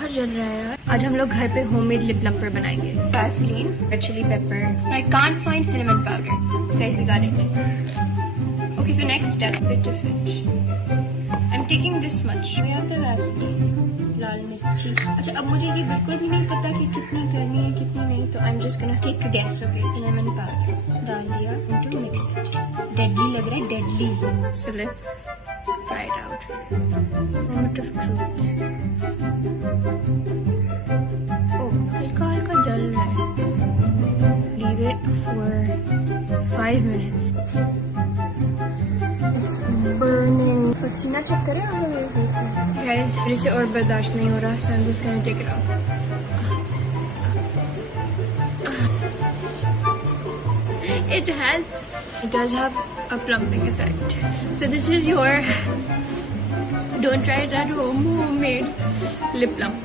बहुत जल रहा है यार. आज हम लोग घर पे होममेड लिप प्लम्पर बनाएंगे. Vaseline, red chili pepper. I can't find cinnamon powder. Guys, we got it. Okay, so next step, bit of it. I'm taking this much. मैं आता Vaseline, लाल मिर्ची. अच्छा, अब मुझे ये बिल्कुल भी नहीं पता कि कितनी करनी है कितनी नहीं, तो I'm just gonna take a guess. Okay, cinnamon powder डाल दिया into mix it. Deadly लग रहा है, deadly. So let's try it out. Moment of truth. Oh, हल्का हल्का जल रहा है. Leave it for 5 minutes. It's burning. पसीना चेक करें आप मेरे फेस में. Guys, फिर से और बर्दाश्त नहीं हो रहा, so I'm just gonna take it off. It does have a plumping effect. So this is your, don't try it at home, homemade lip plumper.